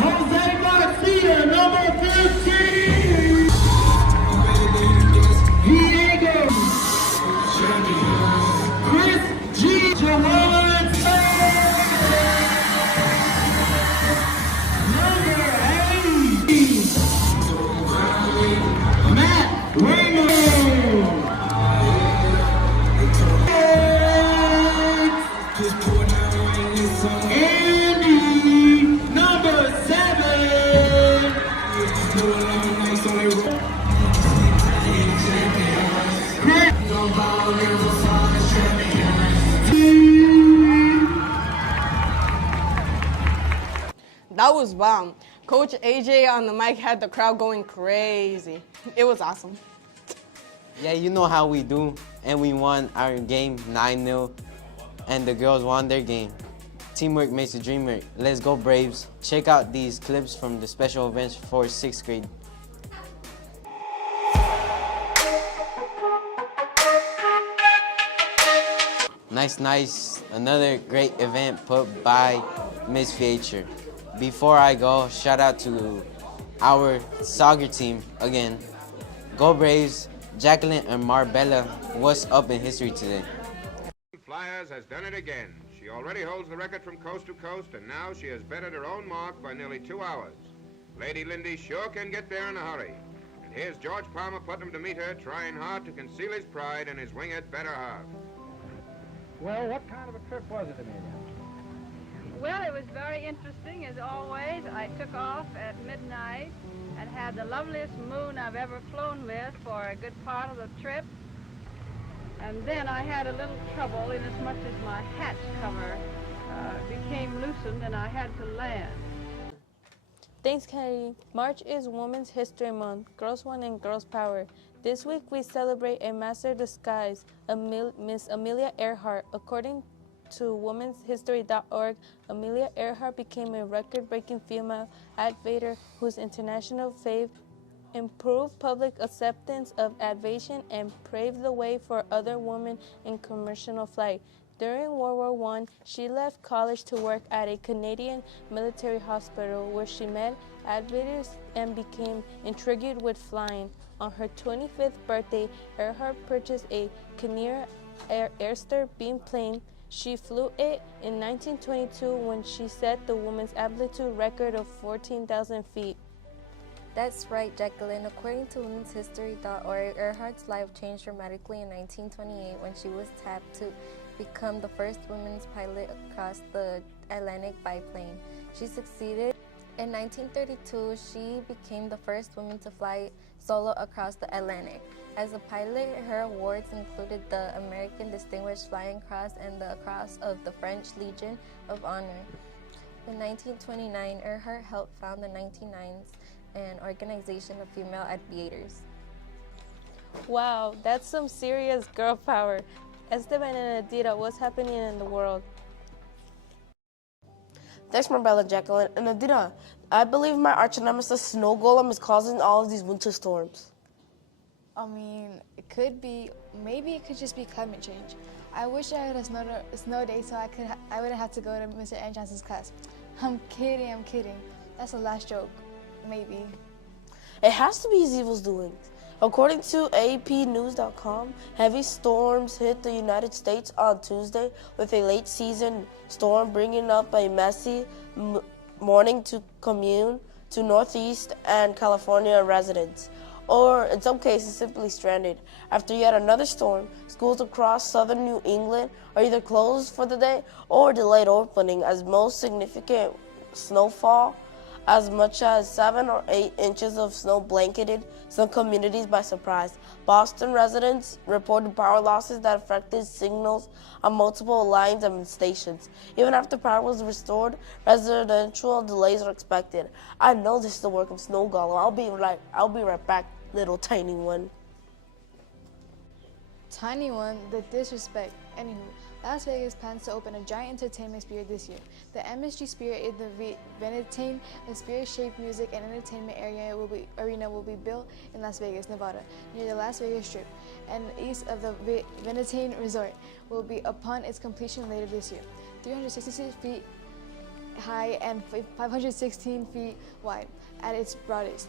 Jose Garcia, number 15. Diego. Chris G. Jawan. That was bomb. Coach AJ on the mic had the crowd going crazy. It was awesome. Yeah, you know how we do. And we won our game 9-0. And the girls won their game. Teamwork makes the dream work. Let's go, Braves. Check out these clips from the special events for 6th grade. Nice. Another great event put by Miss Fletcher. Before I go, shout out to our soccer team again. Go Braves, Jacqueline and Marbella, what's up in history today? Byers has done it again. She already holds the record from coast to coast, and now she has bettered her own mark by nearly 2 hours. Lady Lindy sure can get there in a hurry. And here's George Palmer Putnam to meet her, trying hard to conceal his pride in his winged better half. Well, what kind of a trip was it, Amelia? Well, it was very interesting, as always. I took off at midnight and had the loveliest moon I've ever flown with for a good part of the trip. And then I had a little trouble in as much as my hatch cover became loosened and I had to land. Thanks, Kennedy. March is Women's History Month, Girls Want and Girls Power. This week we celebrate a master of disguise, Miss Amelia Earhart. According to womenshistory.org, Amelia Earhart became a record-breaking female aviator whose international fame improved public acceptance of aviation and paved the way for other women in commercial flight. During World War I, she left college to work at a Canadian military hospital where she met aviators and became intrigued with flying. On her 25th birthday, Earhart purchased a Canadian Airster biplane. She flew it in 1922 when she set the women's altitude record of 14,000 feet. That's right, Jacqueline. According to womenshistory.org, Earhart's life changed dramatically in 1928 when she was tapped to become the first women's pilot across the Atlantic biplane. She succeeded. In 1932, she became the first woman to fly solo across the Atlantic. As a pilot, her awards included the American Distinguished Flying Cross and the Cross of the French Legion of Honor. In 1929, Earhart helped found the 99s, an organization of female aviators. Wow, that's some serious girl power. Esteban and Adira, what's happening in the world? Thanks, Marbella, Jacqueline. And Adira, I believe my arch nemesis snow golem is causing all of these winter storms. I mean, it could be, maybe it could just be climate change. I wish I had a snow day so I wouldn't have to go to Mr. Enchance's class. I'm kidding. That's the last joke. Maybe. It has to be his evil's doing. According to APnews.com, heavy storms hit the United States on Tuesday with a late season storm bringing up a messy morning to commune to Northeast and California residents, or in some cases simply stranded. After yet another storm, schools across southern New England are either closed for the day or delayed opening as most significant snowfall, as much as 7 or 8 inches of snow blanketed some communities by surprise. Boston residents reported power losses that affected signals on multiple lines and stations. Even after power was restored, residential delays are expected. I know this is the work of Snow Golem. I'll be right back, little tiny one. Tiny one, the disrespect. Anywho, Las Vegas plans to open a giant entertainment sphere this year. The MSG Sphere in the Valentine, a sphere-shaped music and entertainment arena will be built in Las Vegas, Nevada, near the Las Vegas Strip, and east of the Valentine Resort. Will be upon its completion later this year. 366 feet high and 516 feet wide at its broadest.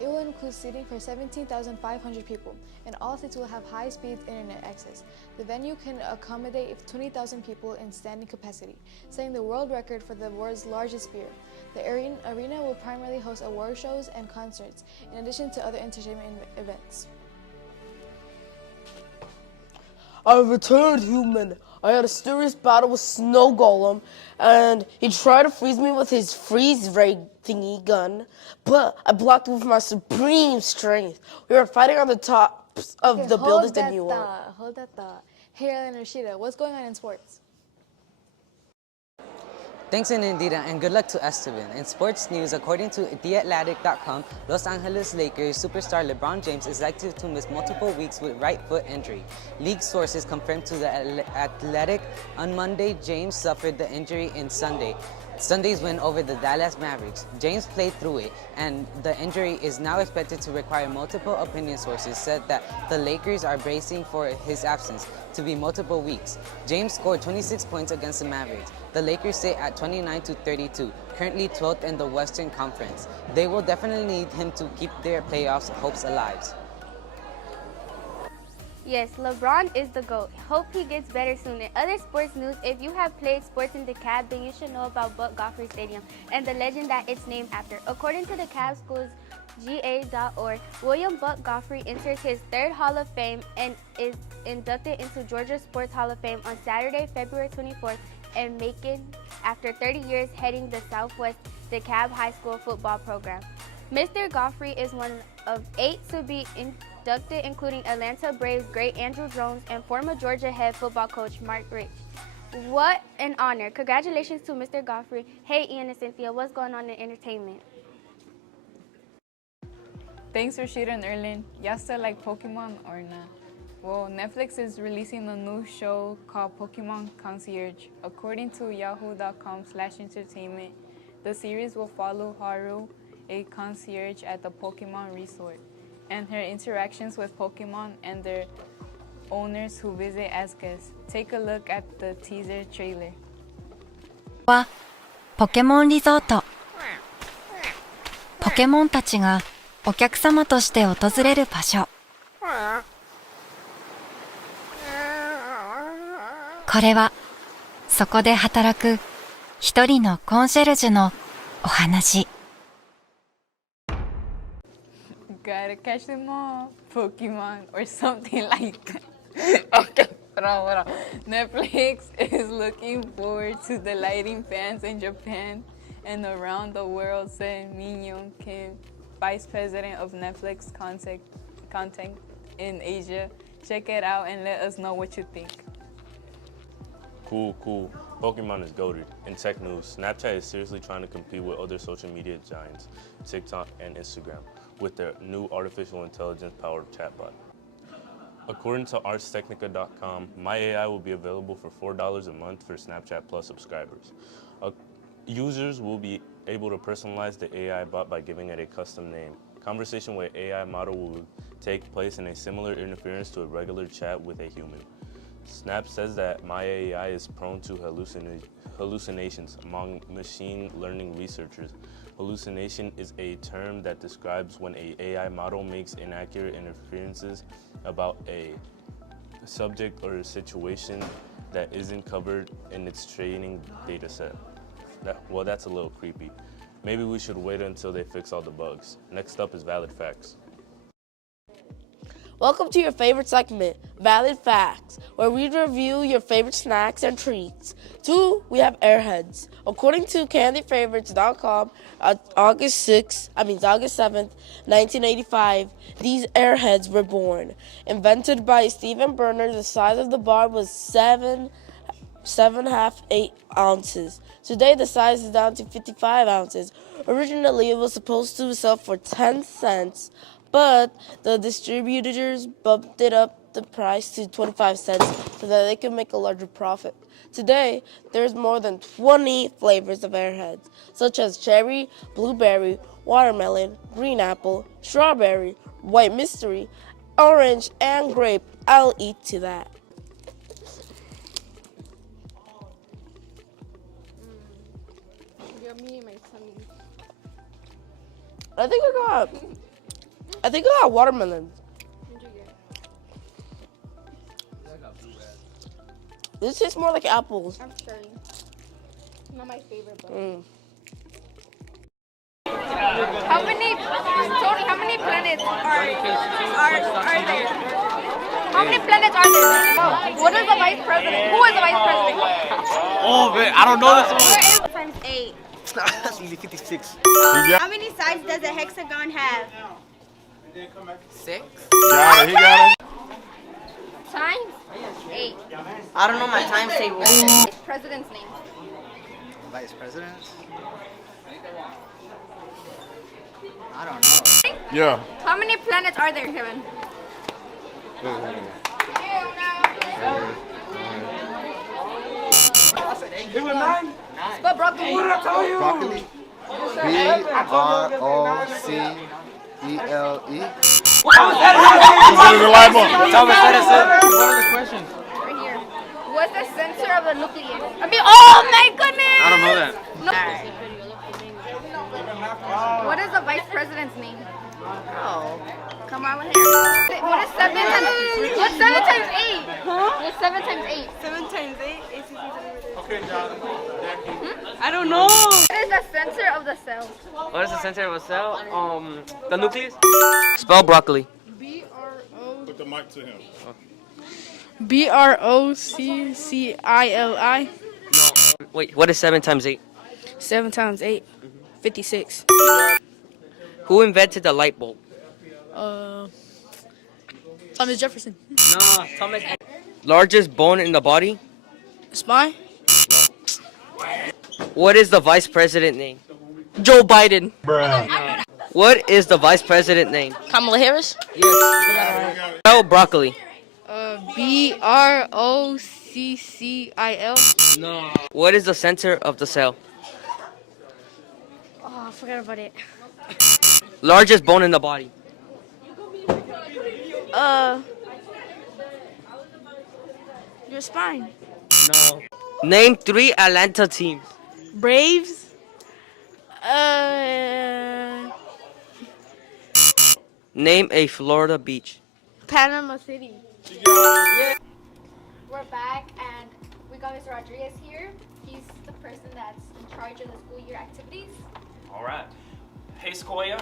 It will include seating for 17,500 people, and all seats will have high-speed internet access. The venue can accommodate 20,000 people in standing capacity, setting the world record for the world's largest sphere. The arena will primarily host award shows and concerts, in addition to other entertainment events. I returned, human. I had a serious battle with Snow Golem, and he tried to freeze me with his freeze ray thingy gun, but I blocked it with my supreme strength. We were fighting on the tops of the buildings that you won. Hold that thought. Hey, Ellen and Rashida, what's going on in sports? Thanks, Indira, and good luck to Esteban. In sports news, according to TheAthletic.com, Los Angeles Lakers superstar LeBron James is likely to miss multiple weeks with right foot injury. League sources confirmed to The Athletic on Monday James suffered the injury in Sunday's win over the Dallas Mavericks. James played through it, and the injury is now expected to require multiple opinion sources said that the Lakers are bracing for his absence to be multiple weeks. James scored 26 points against the Mavericks. The Lakers sit at 29-32, currently 12th in the Western Conference. They will definitely need him to keep their playoffs hopes alive. Yes, LeBron is the GOAT. Hope he gets better soon. In other sports news, if you have played sports in DeKalb, then you should know about Buck Goffrey Stadium and the legend that it's named after. According to DeKalb Schools GA.org, William Buck Goffrey enters his third Hall of Fame and is inducted into Georgia Sports Hall of Fame on Saturday, February 24th, and Macon after 30 years heading the Southwest DeKalb High School football program. Mr. Goffrey is one of 8 to be inducted, including Atlanta Braves great Andrew Jones and former Georgia head football coach Mark Rich. What an honor. Congratulations to Mr. Goffrey. Hey, Ian and Cynthia, what's going on in entertainment? Thanks, Rashida and Erlin. Y'all still like Pokemon or not? Well, Netflix is releasing a new show called Pokemon Concierge. According to yahoo.com/entertainment, the series will follow Haru, a concierge at the Pokemon Resort, and her interactions with Pokemon and their owners who visit as guests. Take a look at the teaser trailer. はポケモンリゾート。ポケモンたちがお客様として訪れる場所。これはそこで働く一人のコンシェルジュのお話。Gotta catch them all, Pokemon, or something like that. Okay, hold on. Netflix is looking forward to delighting fans in Japan and around the world, said Min Young Kim, Vice President of Netflix content in Asia. Check it out and let us know what you think. Cool. Pokemon is goated. In tech news, Snapchat is seriously trying to compete with other social media giants, TikTok and Instagram, with their new artificial intelligence-powered chatbot. According to artstechnica.com, My AI will be available for $4 a month for Snapchat Plus subscribers. Users will be able to personalize the AI bot by giving it a custom name. Conversation with AI model will take place in a similar interference to a regular chat with a human. Snap says that My AI is prone to hallucinations among machine learning researchers. Hallucination is a term that describes when an AI model makes inaccurate inferences about a subject or a situation that isn't covered in its training data set. Well, that's a little creepy. Maybe we should wait until they fix all the bugs. Next up is Valid Facts. Welcome to your favorite segment, Valid Facts, where we review your favorite snacks and treats. 2, we have Airheads. According to candyfavorites.com, August 7th, 1985, these Airheads were born. Invented by Stephen Berner, the size of the bar was 7.5 ounces. Today, the size is down to 55 ounces. Originally, it was supposed to sell for 10 cents, but the distributors bumped it up the price to 25 cents so that they could make a larger profit. Today, there's more than 20 flavors of Airheads, such as cherry, blueberry, watermelon, green apple, strawberry, white mystery, orange, and grape. I'll eat to that. I think I got watermelon. This tastes more like apples. I'm sure. Not my favorite, but. How many planets are there? How many planets are there? What is the vice president? Who is the vice president? Oh man, I don't know this one. Times 8. That's easy, 56. How many sides does a hexagon have? 6. Got it, he got it. Times 8. I don't know my times table. Vice president's name. Vice President? I don't know. Yeah. How many planets are there, Kevin? It was 9? Spell broccoli. What did I tell you? Broccoli. B-R-O-C-E-L-E. Thomas Edison. What are the questions? Right here. What's the center of the nucleus? Oh my goodness! I don't know that. No. What is the vice president's name? Oh. Come on with it. What is 7 times I don't know. What is the center of the cell? What is the center of a cell? The nucleus? Spell broccoli. Put the mic to him. BROCCILI. Wait, what is 7 times 8? 7 times 8, 56. Who invented the light bulb? Thomas Jefferson. No, Thomas. Largest bone in the body? Spine. What is the vice president name? Joe Biden. What is the vice president name? Kamala Harris. Yes. Spell broccoli. BROCCIL. No. What is the center of the cell? Oh, I forgot about it. Largest bone in the body? Your spine. No. Name 3 Atlanta teams. Braves. Name a Florida beach. Panama City. We're back and we got Mr. Rodriguez here. He's the person that's in charge of the school year activities. All right. Hey Sequoia,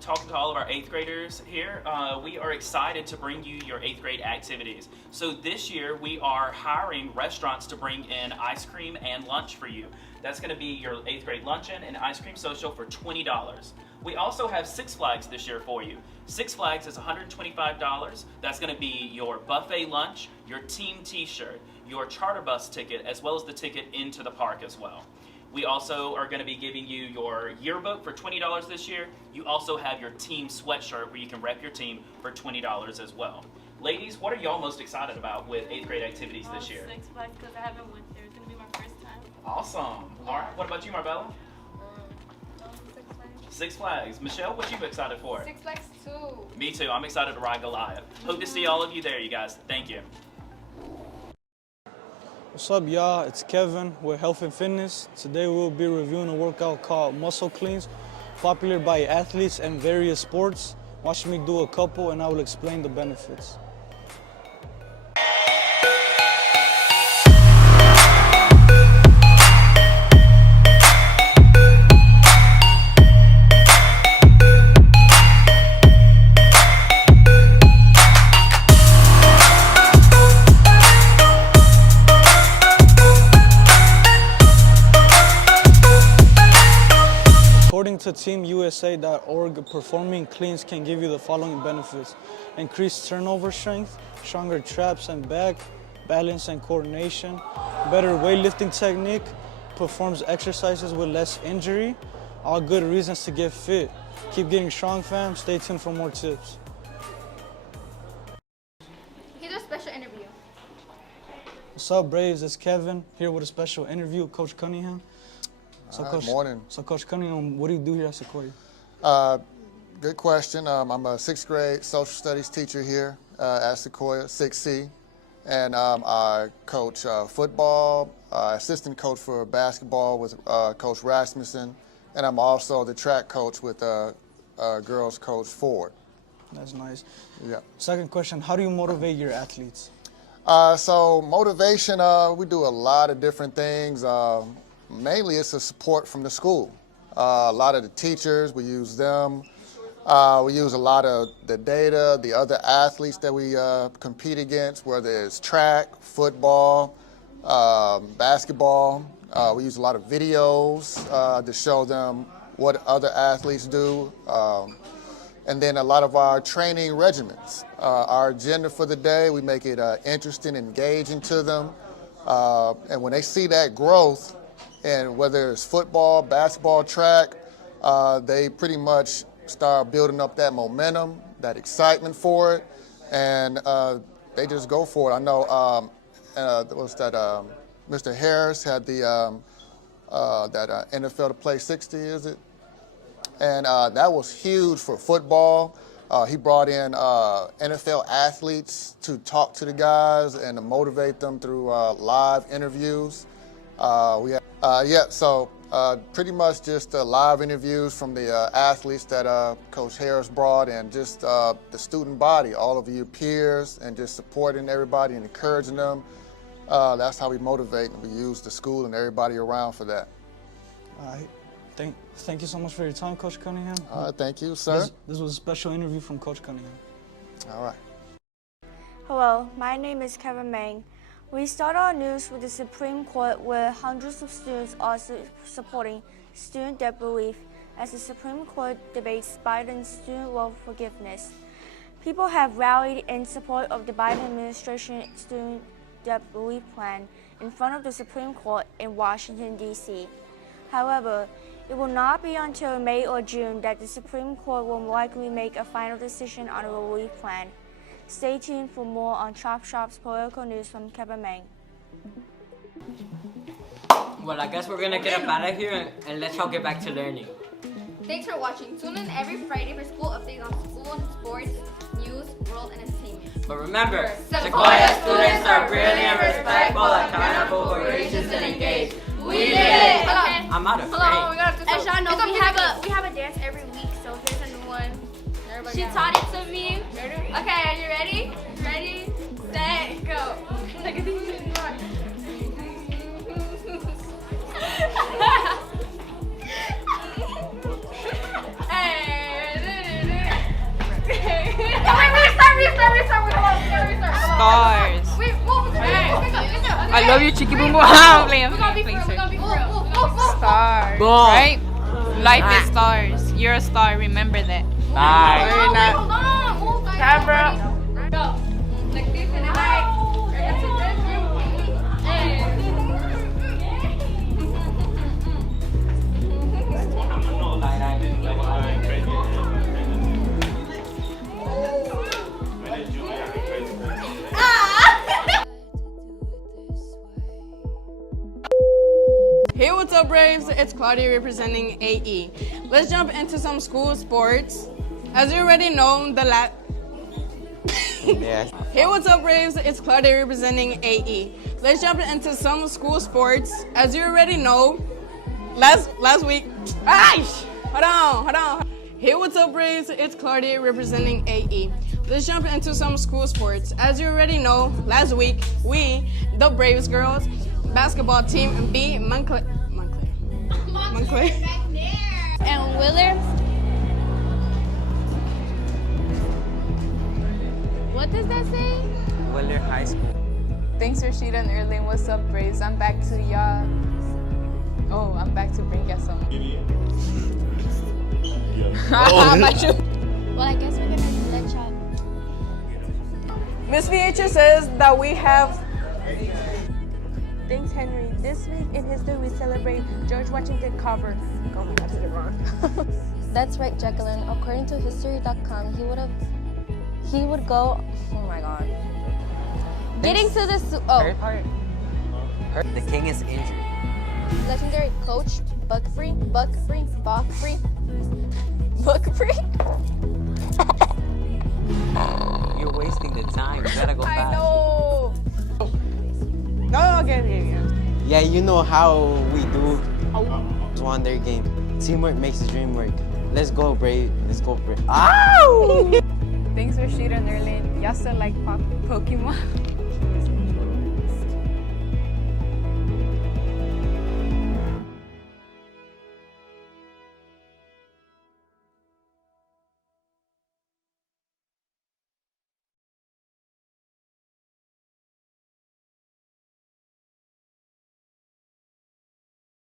talking to all of our 8th graders here. We are excited to bring you your 8th grade activities. So this year we are hiring restaurants to bring in ice cream and lunch for you. That's going to be your 8th grade luncheon and ice cream social for $20. We also have Six Flags this year for you. Six Flags is $125. That's going to be your buffet lunch, your team t-shirt, your charter bus ticket, as well as the ticket into the park as well. We also are going to be giving you your yearbook for $20 this year. You also have your team sweatshirt where you can rep your team for $20 as well. Ladies, what are y'all most excited about with 8th grade activities this year? Six Flags, because I haven't went there. It's going to be my first time. Awesome. All right. What about you, Marbella? Six Flags. Michelle, what you excited for? Six Flags too. Me too. I'm excited to ride Goliath. Hope to see all of you there, you guys. Thank you. What's up, y'all? It's Kevin with Health and Fitness. Today we'll be reviewing a workout called Muscle Cleans, popular by athletes and various sports. Watch me do a couple and I will explain the benefits. According to TeamUSA.org, performing cleans can give you the following benefits: increased turnover strength, stronger traps and back, balance and coordination, better weightlifting technique, performs exercises with less injury. All good reasons to get fit. Keep getting strong, fam. Stay tuned for more tips. Here's a special interview. What's up, Braves? It's Kevin here with a special interview with Coach Cunningham. So, Good Coach, morning. So, Coach Cunningham, what do you do here at Sequoia? Good question. I'm a 6th grade social studies teacher here at Sequoia, 6C. And I coach football, assistant coach for basketball with Coach Rasmussen. And I'm also the track coach with girls coach Ford. That's nice. Yeah. Second question, how do you motivate your athletes? So motivation, we do a lot of different things. Mainly it's a support from the school. A lot of the teachers, we use them. We use a lot of the data, the other athletes that we compete against, whether it's track, football, basketball. We use a lot of videos to show them what other athletes do. And then a lot of our training regimens. Our agenda for the day, we make it interesting, engaging to them. And when they see that growth, and whether it's football, basketball, track, they pretty much start building up that momentum, that excitement for it, and they just go for it. I know, what's that? Mr. Harris had the that NFL to play 60, is it? And that was huge for football. He brought in NFL athletes to talk to the guys and to motivate them through live interviews. So pretty much just live interviews from the athletes that Coach Harris brought, and just the student body, all of your peers, and just supporting everybody and encouraging them. That's how we motivate, and we use the school and everybody around for that. All right. Thank you so much for your time, Coach Cunningham. Thank you, sir. This was a special interview from Coach Cunningham. All right. Hello, my name is Kevin Mang. We start our news with the Supreme Court, where hundreds of students are supporting student debt relief as the Supreme Court debates Biden's student loan forgiveness. People have rallied in support of the Biden administration student debt relief plan in front of the Supreme Court in Washington, D.C. However, it will not be until May or June that the Supreme Court will likely make a final decision on a relief plan. Stay tuned for more on Chop Shop's political news from Kevin Mang. Well, I guess we're gonna get up out of here and let's all get back to learning. Thanks for watching. Tune in every Friday for school updates on school and sports, news, world, and entertainment. But remember, Sequoia students are brilliant, respectful, accountable, courageous, and engaged. We did it! I'm out of Hold on, we frame. gotta do As y'all know, we have a dance every week, so here's a new one. She taught it to me. Okay, are you ready? Ready, set, go. Look at these. Stars. I love you, Chicky Boom Boom. I'm playing. Stars. Right? Life is stars. You're a star. Remember that. Bye. Camera. Go. Like this and I. Hey, what's up, Braves? It's Claudia representing AE. Let's jump into some school sports. As you already know, Yes. Hey, what's up, Braves? It's Claudia representing AE. Let's jump into some school sports. As you already know, last week. Hold on. Hey, what's up, Braves? It's Claudia representing AE. Let's jump into some school sports. As you already know, last week we, the Braves girls basketball team, beat Montclair. And Willard. What does that say? Willard High School. Thanks, Rashida and Erling. What's up, Braves? I'm back to y'all. Oh, I'm back to bring y'all some. Well, I guess we're gonna let y'all. Miss VHS says that we have. Thanks, Henry. This week in history, we celebrate George Washington Carver. Oh my God, I did it wrong. That's right, Jacqueline. According to history.com, he would go. Oh my God. Getting to the Third part. The king is injured. legendary coach Buckfree. You're wasting the time. You gotta go fast. I know. No, again. Yeah, you know how we do. Won their game. Teamwork makes the dream work. Let's go, Brave. Let's go, Brave. Ow! Thanks, Rashida and Erling. Y'all still like Pokemon?